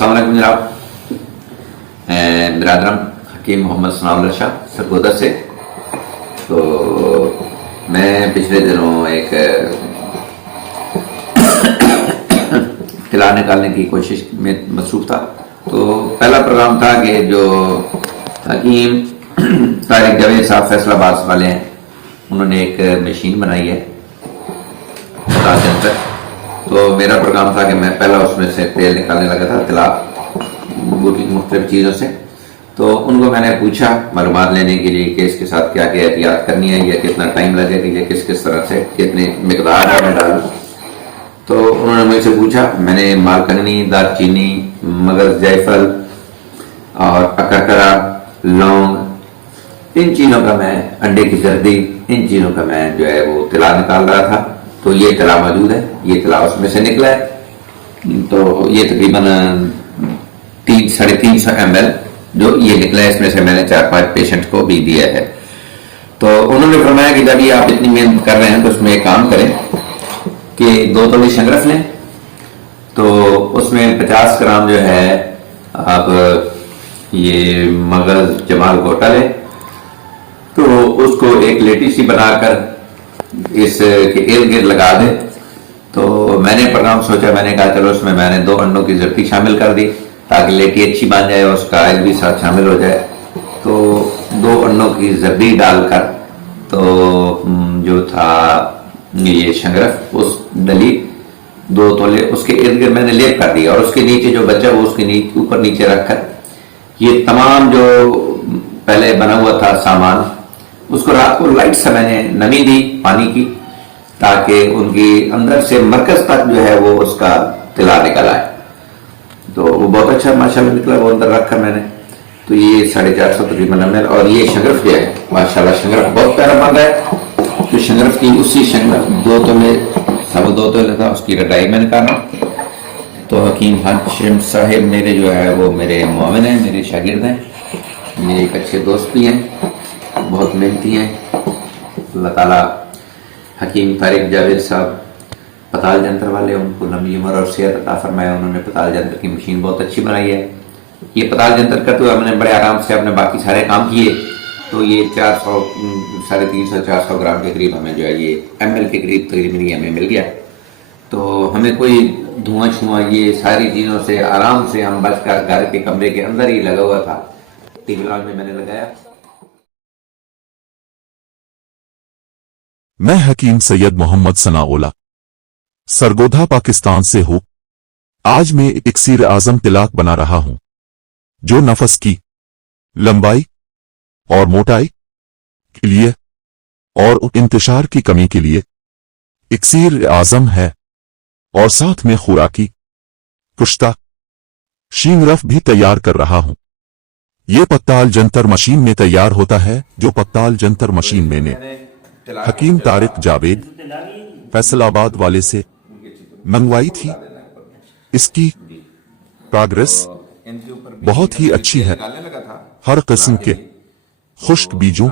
अस्सलाम वालेकुम जनाब। बिरादरम हकीम मोहम्मद सनाउल्लाह शाह सरगोदा से। तो मैं पिछले दिनों एक इत्तला निकालने की कोशिश में मसरूफ़ था। तो पहला प्रोग्राम था कि जो हकीम तारिक जावेद साहब फैसलाबाद वाले हैं, उन्होंने एक मशीन बनाई है पताल जंतर। तो मेरा प्रोग्राम था कि मैं पहला उसमें से तेल निकालने लगा था तिला मुख्तलिफ चीज़ों से। तो उनको मैंने पूछा मालूमात लेने के लिए कि इसके साथ क्या क्या एहतियात करनी है, या कितना टाइम लगेगा, या किस किस तरह से कितनी मिकदार में डालूं। तो उन्होंने मुझसे पूछा, मैंने मालकनी, दालचीनी, मगज, जायफल और अकरकरा, लौंग, इन चीज़ों का मैं, अंडे की जर्दी, इन चीज़ों का मैं जो है वो तिला निकाल रहा था। तो ये तिला मौजूद है, ये तिला उसमें से निकला है। तो ये तकरीबन 300-350 ml जो ये निकला है, इसमें से मैंने 4-5 पेशेंट को भी दिया है। तो उन्होंने फरमाया कि जब ये आप इतनी मेहनत कर रहे हैं तो उसमें एक काम करें कि 2 तोले शंगरफ लें। तो उसमें 50 ग्राम जो है आप ये मगज जमाल गोटा लें। तो उसको एक लेटी सी बनाकर इसके इर्द गिर्द लगा दे। तो मैंने प्रोग्राम सोचा, मैंने कहा चलो उसमें मैंने 2 अंडों की जर्दी शामिल कर दी ताकि लेटी अच्छी बन जाए और उसका ऑयल भी साथ शामिल हो जाए। तो 2 अंडों की जर्दी डालकर तो जो था ये शंगरफ उस डली 2 तोले उसके इर्द गिर्द मैंने लेप कर दिया, और उसके नीचे जो बचा वो उसके ऊपर नीचे रखकर ये तमाम जो पहले बना हुआ था सामान, उसको रात को लाइट से मैंने नमी दी पानी की, ताकि उनकी अंदर से मरकज तक जो है वो उसका तिला निकल आए। तो वो बहुत अच्छा माशाल्लाह निकला, वो अंदर रखा मैंने। तो ये 450 तकरीबन ml, और ये शंगरफ जो है माशाल्लाह शंगरफ बहुत प्यारा बन रहा है। तो शंगरफ की उसी शंगरफ 2 तोले, सब 2 तोले था, उसकी रटाई मैंने करना। तो हकीम हाशिम साहिब मेरे जो है वो मेरे मुआविन हैं, मेरे शागिर्द हैं, मेरे एक अच्छे दोस्त भी हैं, बहुत मेहनती हैं। अल्लाह ताला हकीम तारिक जावेद साहब पताल जंतर वाले, उनको लंबी उम्र और सेहत अता फरमाए। उन्होंने पताल जंतर की मशीन बहुत अच्छी बनाई है। ये पताल जंतर करते हुए हमने बड़े आराम से अपने बाकी सारे काम किए। तो ये 400, 350-400 ग्राम के करीब हमें जो है ये ml के करीब तकरीबन ये हमें मिल गया। तो हमें कोई धुआं छुआं ये सारी चीज़ों से आराम से हम बचकर घर के कमरे के अंदर ही लगा हुआ था। टीवी लॉन्च में मैंने लगाया। मैं हकीम सैयद मोहम्मद सनाउल्लाह सरगोधा पाकिस्तान से हूँ। आज मैं इक्सीर आजम तिलाक बना रहा हूँ, जो नफस की लंबाई और मोटाई के लिए और इंतशार की कमी के लिए इक्सीर आजम है, और साथ में खुराकी कुश्ता शींगरफ भी तैयार कर रहा हूँ। ये पत्ताल जंतर मशीन में तैयार होता है, जो पत्ताल जंतर मशीन मैंने हकीम तारिक जावेद फैसलाबाद वाले से मंगवाई थी। इसकी प्रोग्रेस बहुत ही अच्छी है। हर किस्म के खुश्क बीजों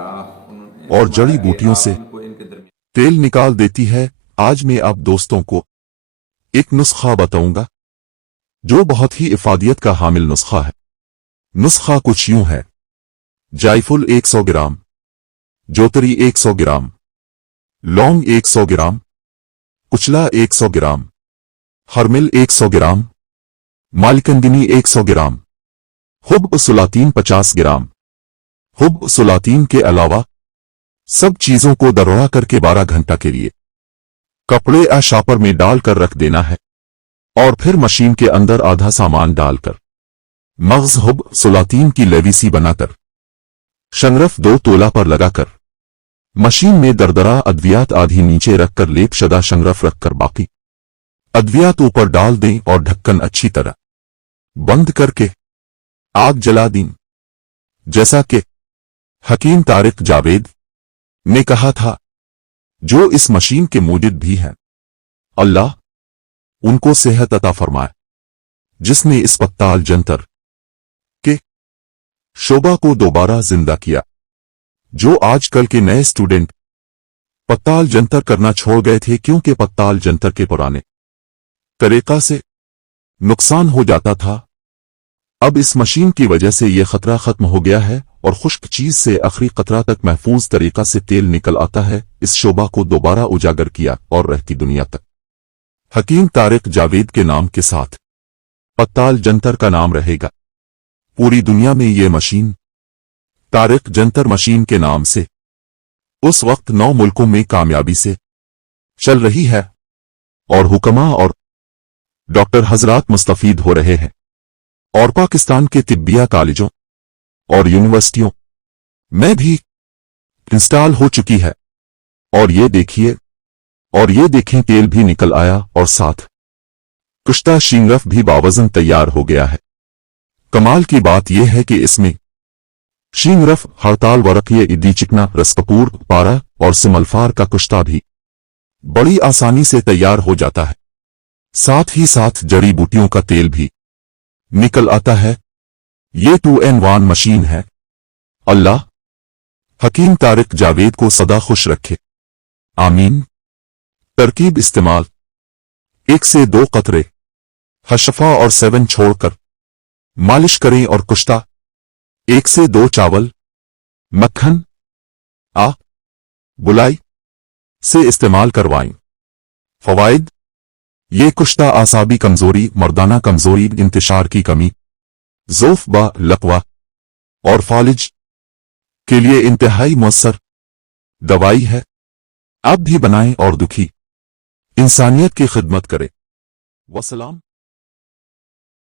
और जड़ी बूटियों से तेल निकाल देती है। आज मैं आप दोस्तों को एक नुस्खा बताऊंगा जो बहुत ही इफादियत का हामिल नुस्खा है। नुस्खा कुछ यूं है: जायफुल 100 ग्राम, जोतरी 100 ग्राम, लौंग 100 ग्राम, कुचला 100 ग्राम, हरमिल 100 ग्राम, मालकंदिनी 100 ग्राम, हुब सुलातीन 50 ग्राम। हुब सुलातीन के अलावा सब चीजों को दरड़ा करके 12 घंटा के लिए कपड़े या शापर में डालकर रख देना है, और फिर मशीन के अंदर आधा सामान डालकर मगज हुब सुलातीन की लेवीसी बनाकर शंगरफ 2 तोला पर लगाकर मशीन में दरदरा अद्वियात आधी नीचे रखकर लेप शदा शंगरफ रखकर बाकी अद्वियात ऊपर डाल दें, और ढक्कन अच्छी तरह बंद करके आग जला दें। जैसा कि हकीम तारिक जावेद ने कहा था, जो इस मशीन के मूजिद भी हैं, अल्लाह उनको सेहत अता फरमाए, जिसने इस पत्ताल जंतर के शोबा को दोबारा जिंदा किया। जो आजकल के नए स्टूडेंट पत्ताल जंतर करना छोड़ गए थे, क्योंकि पत्ताल जंतर के पुराने तरीका से नुकसान हो जाता था, اب اس مشین کی وجہ سے یہ خطرہ ختم ہو گیا ہے اور خشک چیز سے آخری قطرہ تک محفوظ طریقہ سے تیل نکل آتا ہے۔ اس شعبہ کو دوبارہ اجاگر کیا اور رہتی دنیا تک حکیم طارق جاوید کے نام کے ساتھ پتال جنتر کا نام رہے گا۔ پوری دنیا میں یہ مشین طارق جنتر مشین کے نام سے اس وقت 9 ملکوں میں کامیابی سے چل رہی ہے اور حکماء اور ڈاکٹر حضرات مستفید ہو رہے ہیں، اور پاکستان کے طبیہ کالجوں اور یونیورسٹیوں میں بھی انسٹال ہو چکی ہے۔ اور یہ دیکھیں تیل بھی نکل آیا اور ساتھ کشتہ شینگرف بھی باوزن تیار ہو گیا ہے۔ کمال کی بات یہ ہے کہ اس میں شینگرف، ہڑتال ورقیہ ادی چکنا، رسکپور، پارا اور سملفار کا کشتہ بھی بڑی آسانی سے تیار ہو جاتا ہے، ساتھ ہی ساتھ جڑی بوٹیوں کا تیل بھی نکل آتا ہے۔ یہ 2-in-1 مشین ہے۔ اللہ حکیم طارق جاوید کو سدا خوش رکھے، آمین۔ ترکیب استعمال: 1 سے 2 قطرے حشفہ اور 7 چھوڑ کر مالش کریں اور کشتہ 1 سے 2 چاول مکھن بلائی سے استعمال کروائیں۔ فوائد: یہ کشتہ اعصابی کمزوری، مردانہ کمزوری، انتشار کی کمی، ضعف لقوہ اور فالج کے لیے انتہائی مؤثر دوائی ہے۔ آپ بھی بنائیں اور دکھی انسانیت کی خدمت کریں۔ وسلام۔